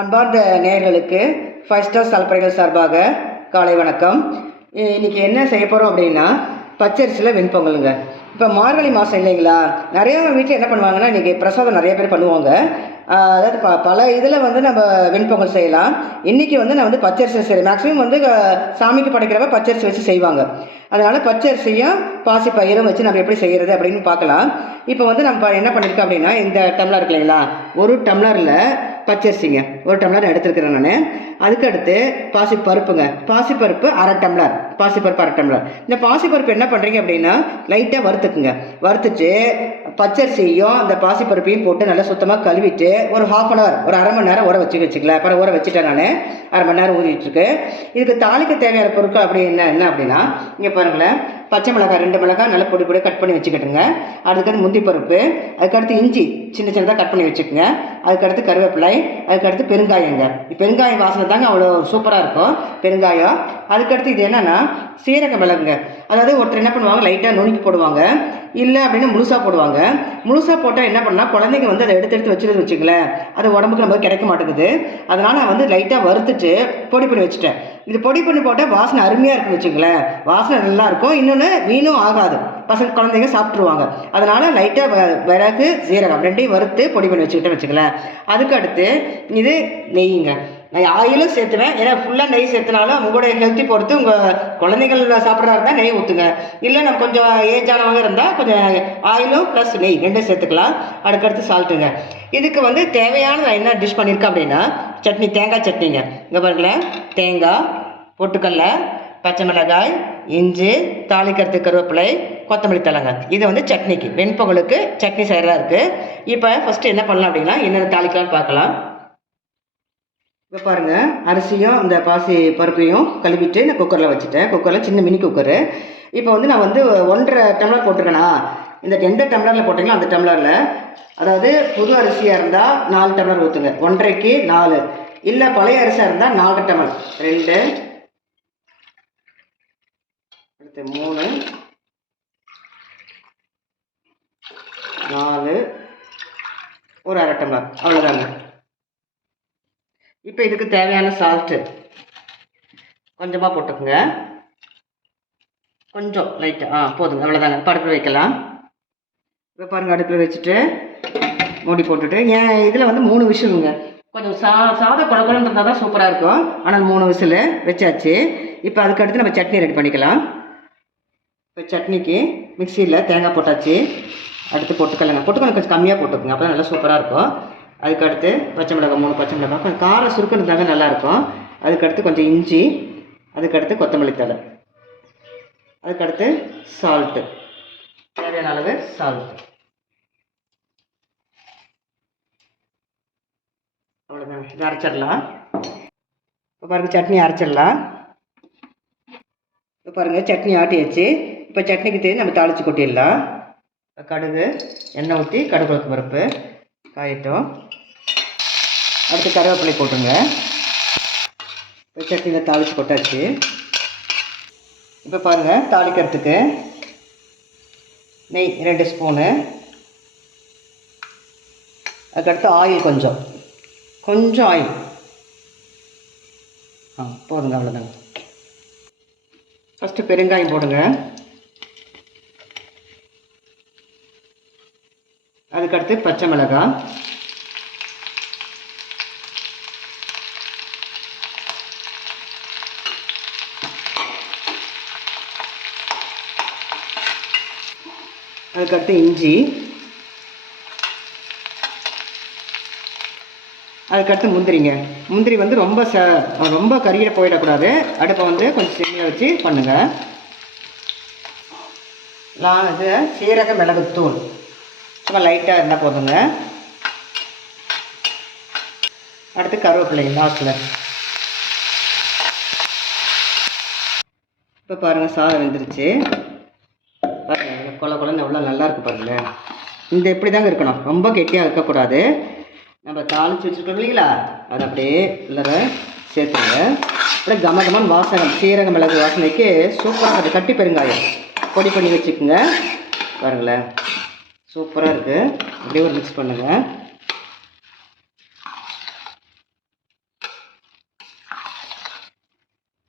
அன்பார்ந்த நேயர்களுக்கு five star சல்பரைகள் சார்பாக காலை வணக்கம். இன்றைக்கி இன்னைக்கு என்ன செய்ய போகிறோம் அப்படின்னா பச்சரிசியில் வெண்பொங்கலுங்க. இப்போ மார்கழி மாதம் இல்லைங்களா? நிறைய வீட்டில் என்ன பண்ணுவாங்கன்னா இன்றைக்கி பிரசாதம் நிறைய பேர் பண்ணுவாங்க. அதாவது ப பல இதில் வந்து நம்ம வெண்பொங்கல் செய்யலாம். இன்றைக்கி வந்து நான் வந்து பச்சரிசி செய்கிறேன் மேக்ஸிமம் வந்து சாமிக்கு படைக்கிறப்ப பச்சரிசி வச்சு செய்வாங்க. அதனால் பச்சரிசியும் பாசி பயிரும் வச்சு நம்ம எப்படி செய்கிறது அப்படின்னு பார்க்கலாம். இப்போ வந்து நம்ம என்ன பண்ணியிருக்கோம் அப்படின்னா இந்த டம்ளர் இருக்கு இல்லைங்களா? ஒரு டம்ளரில் பச்சரிசிங்க. ஒரு டம்ளர் எடுத்துருக்கிறேன் நான். அதுக்கடுத்து பாசிப்பருப்புங்க. பாசிப்பருப்பு அரை டம்ளர். பாசிப்பருப்பு அரை டம்ளர். இந்த பாசிப்பருப்பு என்ன பண்ணுறீங்க அப்படின்னா லைட்டாக வறுத்துக்குங்க. வறுத்துட்டு பச்சரிசியும் அந்த பாசிப்பருப்பையும் போட்டு நல்லா சுத்தமாக கழுவிட்டு ஒரு ஹாஃப் அன் ஹவர் ஒரு அரை மணி நேரம் ஊற வச்சு வச்சுக்கலாம் அப்புறம் ஊற வச்சுட்டேன் நான். அரை மணி நேரம் ஊறிட்டுருக்கு இதுக்கு தாளிக்க தேவையான பொருட்கள் அப்படி என்ன என்ன அப்படின்னா இங்கே பாருங்களேன். பச்சை மிளகாய் ரெண்டு மிளகாய் நல்லா பொடி பொடி கட் பண்ணி வச்சுக்கிட்டுங்க. அதுக்கடுத்து முந்தி பருப்பு அதுக்கடுத்து இஞ்சி சின்ன சின்னதாக கட் பண்ணி வச்சுக்கோங்க. அதுக்கடுத்து கருவேப்பிலை அதுக்கடுத்து பெருங்காயங்க. பெருங்காயம் வாசனை தாங்க அவ்வளோ சூப்பராக இருக்கும் பெருங்காயம். அதுக்கடுத்து இது என்னென்னா சீரக மிளகுங்க. அதாவது ஒருத்தர் என்ன பண்ணுவாங்க? லைட்டாக நுணுக்கி போடுவாங்க. இல்லை அப்படின்னா முழுசாக போடுவாங்க. முழுசாக போட்டால் என்ன பண்ணால் குழந்தைங்க வந்து அதை எடுத்து எடுத்து வச்சுருந்து வச்சுங்களேன் அது உடம்புக்கு நமக்கு கிடைக்க மாட்டேங்குது. அதனால் நான் வந்து லைட்டாக வறுத்துட்டு பொடி பண்ணி வச்சுட்டேன். இது பொடி பண்ணி போட்டால் வாசனை அருமையாக இருக்குன்னு வச்சுங்களேன் வாசனை நல்லா இருக்கும். இன்னொன்று வீணும் ஆகாது. பசங்க குழந்தைங்க சாப்பிட்ருவாங்க அதனால் லைட்டாக விறகு சீரகம் ரெண்டையும் வறுத்து பொடி பண்ணி வச்சுக்கிட்டேன் வச்சுக்கலாம் அதுக்கு அடுத்து இது நெய்யுங்க நான் ஆயிலும் சேர்த்துவேன். ஏன்னா ஃபுல்லாக நெய் சேர்த்துனாலும் உங்களுடைய ஹெல்த்தி பொறுத்து உங்கள் குழந்தைகள் சாப்பிட்றா இருந்தால் நெய் ஊற்றுங்க இல்லை நம்ம கொஞ்சம் ஏஜ் ஆனவங்க இருந்தால் கொஞ்சம் ஆயிலும் ப்ளஸ் நெய் ரெண்டும் சேர்த்துக்கலாம். அதுக்கடுத்து சால்ட்டுங்க இதுக்கு வந்து தேவையான நான் என்ன டிஷ் பண்ணியிருக்கேன் அப்படின்னா சட்னி தேங்காய் சட்னிங்க. இங்கே பாருங்களேன். தேங்காய் பொட்டுக்கடல பச்சை மிளகாய் இஞ்சி தாளிக்கிறது கருவேப்பிலை கொத்தமல்லி தலைங்க இது வந்து சட்னிக்கு. வெண்பொங்கலுக்கு சட்னி செய்கிறதா இருக்குது இப்போ ஃபஸ்ட்டு என்ன பண்ணலாம் அப்படின்னா என்னென்ன தாளிக்கலாம்னு பார்க்கலாம். இப்போ பாருங்கள் அரிசியும் இந்த பாசி பருப்பையும் கழுவிட்டு நான் குக்கரில் வச்சுட்டேன். குக்கரில் சின்ன மினி குக்கரு இப்போ வந்து நான் வந்து ஒன்றரை டம்ளர் போட்டிருக்கேனா? இந்த எந்த டம்ளரில் போட்டிங்களோ? அந்த டம்ளரில் அதாவது புது அரிசியாக இருந்தால் நாலு டம்ளர் ஊற்றுங்க ஒன்றரைக்கு நாலு. இல்லை பழைய அரிசியாக இருந்தால் நாலு டம்ளர் ரெண்டு. அடுத்து மூணு. நாலு. ஒரு அரை டம்ளர் அவ்வளோதாங்க இப்போ இதுக்கு தேவையான சால்ட்டு கொஞ்சமாக போட்டுக்குங்க. கொஞ்சம் லைட்டாக ஆ போதுங்க அவ்வளோதாங்க இப்போ வைக்கலாம். இப்போ பாருங்கள் அடுப்பில் வச்சுட்டு மூடி போட்டுட்டு ஏன் இதில் வந்து மூணு விசிலுங்க. கொஞ்சம் சா சாதம் குழம்புன்னு இருந்தால் தான் சூப்பராக இருக்கும். ஆனால் மூணு விசில் வச்சாச்சு. இப்போ அதுக்கு அடுத்து நம்ம சட்னி ரெடி பண்ணிக்கலாம். இப்போ சட்னிக்கு மிக்சியில் தேங்காய் போட்டாச்சு. அடுத்து போட்டுக்கலங்க. போட்டுக்கணும் கொஞ்சம் கம்மியாக போட்டுக்கோங்க. அப்போ நல்லா சூப்பராக இருக்கும். அதுக்கு அடுத்து பச்சை மிளகாய் மூணு பச்சை மிளகாய் கொஞ்சம் காரம் சுருக்கம் இருந்தாங்க நல்லாயிருக்கும். அதுக்கடுத்து கொஞ்சம் இஞ்சி அதுக்கடுத்து கொத்தமல்லி தழை. அதுக்கடுத்து சால்ட்டு தேவையான அளவு சால்ட் அவ்வளோதான் இதை அரைச்சிடலாம். இப்போ பாருங்கள் சட்னி அரைச்சிடலாம். இப்போ பாருங்கள் சட்னி ஆட்டியாச்சு. இப்போ சட்னிக்கு தேவை நம்ம தாளித்து கொட்டிடலாம். கடுகு எண்ணெய் ஊற்றி கடுகு பருப்பு. காயட்டும் அடுத்து கருவேப்பிலை போட்டுங்க இப்போ சட்னியில் தாளித்து கொட்டாச்சு இப்போ பாருங்கள் தாளிக்கிறதுக்கு நெய் ரெண்டு ஸ்பூனு. அதுக்கடுத்து ஆயில் கொஞ்சம். கொஞ்சம் ஆயில். ஆ போதுங்க அவ்வளோதாங்க ஃபஸ்ட்டு பெருங்காயம் போடுங்க. அதுக்கடுத்து பச்சை மிளகாய் அதுக்கடுத்து இஞ்சி. அதுக்கடுத்து முந்திரிங்க. முந்திரி வந்து ரொம்ப ச ரொம்ப கறியில் போயிடக்கூடாது. அடுப்பை வந்து கொஞ்சம் சிம்மில் வச்சு பண்ணுங்கள் நான் இது சீரக மிளகுத்தூள். சும்மா லைட்டாக இருந்தால் போதுங்க. அடுத்து கருவேப்பிலை லாஸ்ட்டில் இப்போ பாருங்கள் சாதம் வெந்துருச்சு. பாருங்கள் கொல கொலன்னு எவ்வளோ நல்லா இருக்கு பாருங்களேன் இந்த எப்படி தாங்க இருக்கணும். ரொம்ப கெட்டியாக இருக்கக்கூடாது. நம்ம தாளிச்சு வச்சுருக்கோம் இல்லைங்களா? அதை அப்படியே உள்ளத சேர்த்துங்க அப்படியே கம கமன் வாசகம் சீரக மிளகு வாசனைக்கு சூப்பராக அது கட்டி பெருங்காயம். பொடி பண்ணி வச்சுக்கோங்க. பாருங்களேன். சூப்பராக இருக்குது அப்படியே ஒரு மிக்ஸ் பண்ணுங்கள்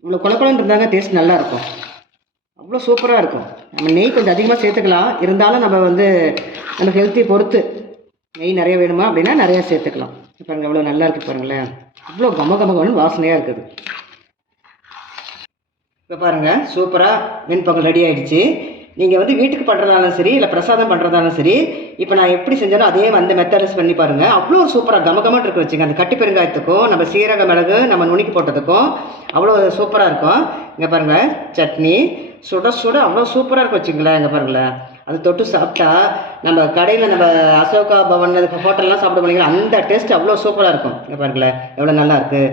இவ்வளோ குழப்பலன்னு இருந்தாங்க டேஸ்ட் நல்லாயிருக்கும் அவ்வளோ சூப்பராக இருக்கும். நம்ம நெய் கொஞ்சம் அதிகமாக சேர்த்துக்கலாம். இருந்தாலும் நம்ம வந்து நம்ம ஹெல்த்தி பொறுத்து நெய் நிறைய வேணுமா அப்படின்னா நிறையா சேர்த்துக்கலாம். பாருங்கள் எவ்வளோ நல்லா இருக்குது பாருங்களேன். அவ்வளோ கம கம வாசனையாக இருக்குது. இப்போ பாருங்கள் சூப்பராக வெண்பொங்கல் ரெடி ஆகிடுச்சு நீங்கள் வந்து வீட்டுக்கு பண்ணுறதாலும் சரி இல்லை பிரசாதம் பண்ணுறதாலும் சரி இப்போ நான் எப்படி செஞ்சாலும் அதே வந்து மெத்தட்ஸ் பண்ணி பாருங்கள் அவ்வளோ சூப்பராக கமகமாக இருக்கு வச்சுங்க. அந்த கட்டி பெருங்காயத்துக்கும் நம்ம சீரக மிளகு நம்ம நுணுக்கி போட்டதுக்கும் அவ்வளோ சூப்பராக இருக்கும். இங்கே பாருங்கள் சட்னி சுட சுட அவ்வளோ சூப்பராக இருக்கும் வச்சுங்களேன் இங்கே பாருங்களேன். அது தொட்டு சாப்பிட்டா நம்ம கடையில் நம்ம அசோகா பவன் ஹோட்டல்லாம் சாப்பிட போனீங்கன்னா அந்த டேஸ்ட் அவ்வளோ சூப்பராக இருக்கும். இங்கே பாருங்களேன் எவ்வளோ நல்லா இருக்குது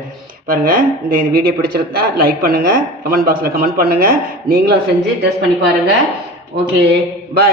பாருங்கள் இந்த இந்த வீடியோ பிடிச்சிருந்தா லைக் பண்ணுங்கள் கமெண்ட் பாக்ஸில் கமெண்ட் பண்ணுங்கள் நீங்களும் செஞ்சு டேஸ்ட் பண்ணி பாருங்கள் ஓகே பை